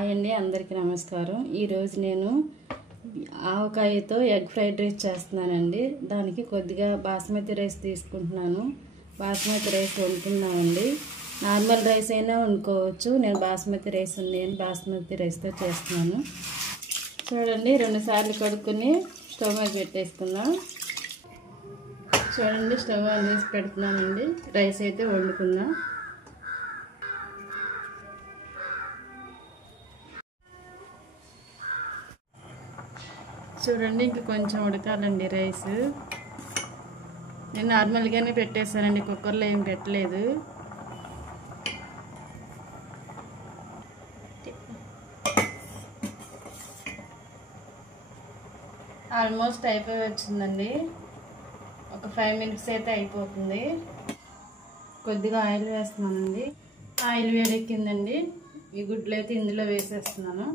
Hi అండి, అందరికీ నమస్కారం. ఈరోజు నేను ఆవకాయతో ఎగ్ ఫ్రైడ్ రైస్ చేస్తున్నానండి. దానికి కొద్దిగా బాస్మతి రైస్ తీసుకుంటున్నాను. బాస్మతి రైస్ వండుతున్నామండి. నార్మల్ రైస్ అయినా వండుకోవచ్చు. నేను బాస్మతి రైస్తో చేస్తున్నాను. చూడండి, 2 సార్లు కడుక్కొని స్టవ్ మీద పెట్టేసుకుందాం. చూడండి, స్టవ్ ఆన్ చేసి పెడుతున్నానండి. రైస్ అయితే వండుకుందాం. చూడండి, ఇంక కొంచెం ఉడకాలండి రైస్. నేను నార్మల్గానే పెట్టేశానండి, కుక్కర్లో ఏం పెట్టలేదు. ఆల్మోస్ట్ అయిపోయి వచ్చిందండి. ఒక 5 మినిట్స్ అయితే అయిపోతుంది. కొద్దిగా ఆయిల్ వేస్తున్నానండి. ఆయిల్ వేడెక్కిందండి. ఈ గుడ్లు అయితే ఇందులో వేసేస్తున్నాను.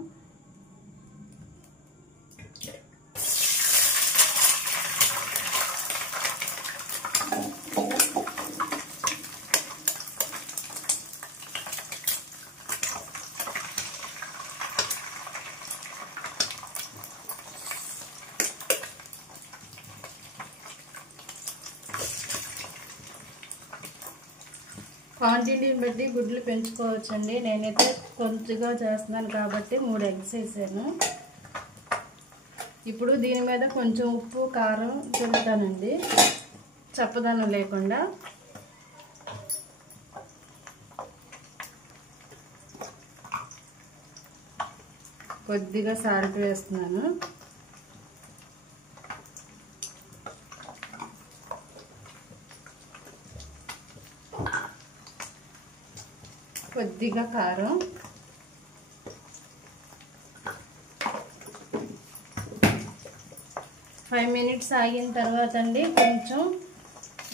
క్వాంటిటీని బట్టి గుడ్లు పెంచుకోవచ్చండి. నేనైతే కొంచెంగా చేస్తున్నాను కాబట్టి 3 ఎగ్స్ వేసాను. ఇప్పుడు దీని మీద కొంచెం ఉప్పు, కారం చల్లుతానండి, చప్పదనం లేకుండా. కొద్దిగా సాల్ట్ వేస్తున్నాను. కొద్దిగా కారం, ఫైవ్ మినిట్స్ ఆగిన తర్వాత అండి కొంచెం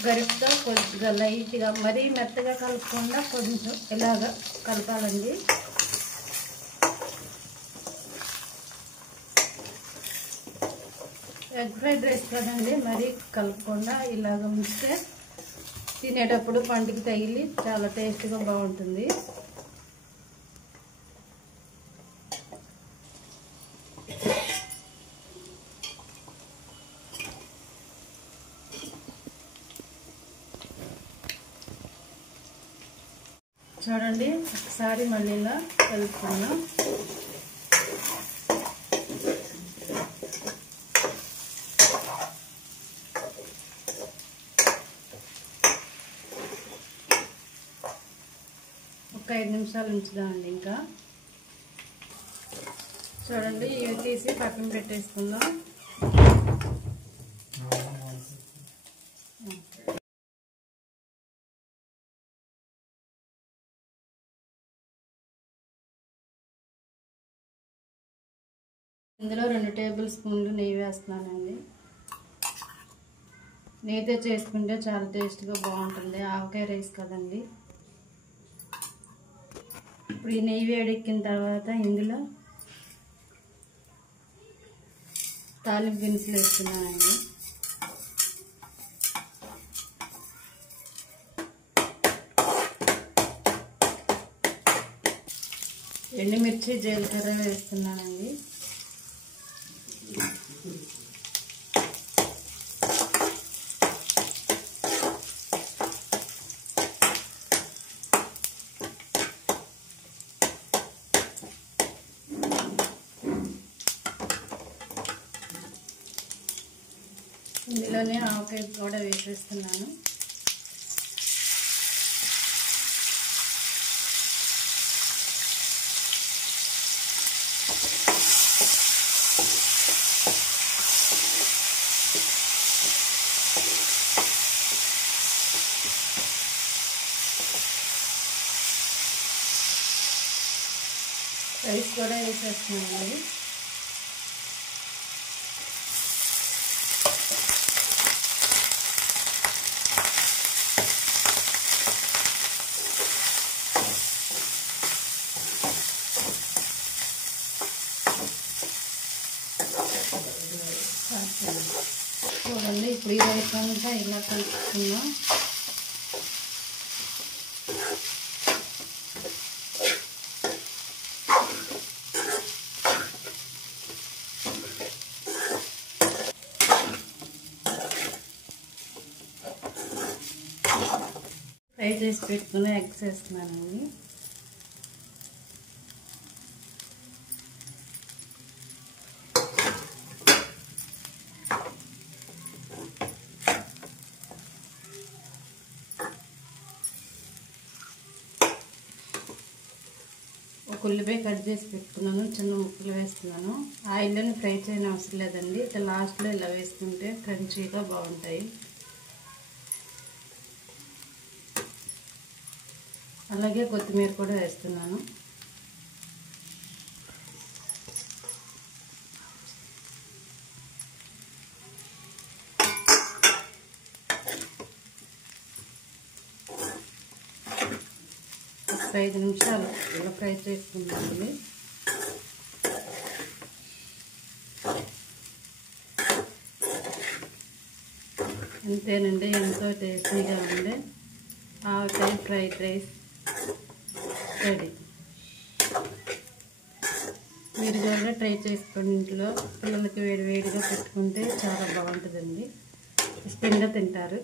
గరిటతో కొద్దిగా లైట్గా, మరీ మెత్తగా కలపకుండా కొంచెం ఇలాగ కలపాలండి. ఎగ్ ఫ్రైడ్ రైస్ కదండి, మరీ కలపకుండా ఇలాగ ఉంచితే తినేటప్పుడు పంటికి తగిలి చాలా టేస్ట్గా బాగుంటుంది. చూడండి, ఒకసారి మళ్ళీ ఇలా కలుపుకున్నాం. ఒక 5 నిమిషాలు ఉంచుదామండి. ఇంకా చూడండి, ఇవి తీసి పక్కన పెట్టేసుకుందాం. ఇందులో 2 టేబుల్ స్పూన్లు నెయ్యి వేస్తున్నానండి. నెయ్యితో చేసుకుంటే చాలా టేస్ట్గా బాగుంటుంది. ఆవకాయ రైస్ కదండి. ఇప్పుడు ఈ నెయ్యి వేడెక్కిన తర్వాత ఇందులో తాలింపు దినుసులు వేస్తున్నానండి. ఎండుమిర్చి, జీలకర్ర వేస్తున్నానండి. ఇందులోనే ఆవకాయ కూడా వేసేస్తున్నాను. రైస్ కూడా వేసేస్తున్నానండి. చూడండి, ఇప్పుడు ఈ రైస్ అంతా ఇలా కలుపుకుందాం. ఫ్రై చేసి పెట్టుకుని ఎగ్స్ వేస్తున్నానండి. ఒక ఉల్లిపాయ కట్ చేసి పెట్టుకున్నాను, చిన్న ముక్కలు వేస్తున్నాను. ఆయిల్లోని ఫ్రై చేయని అవసరం లేదండి, ఇట్లా లాస్ట్లో ఇలా వేసుకుంటే క్రంచీగా బాగుంటాయి. అలాగే కొత్తిమీర కూడా వేస్తున్నాను. ఒక 5 నిమిషాలు ఇలా ఫ్రై చేసుకుంటామండి. అంతేనండి, ఎంతో టేస్టీగా ఉండే ఆవకాయ ఫ్రైడ్ రైస్ రెడీ. మీరు కూడా ట్రై చేసుకోండి ఇంట్లో. పిల్లలకి వేడివేడిగా పెట్టుకుంటే చాలా బాగుంటుందండి, ఇష్టంగా తింటారు.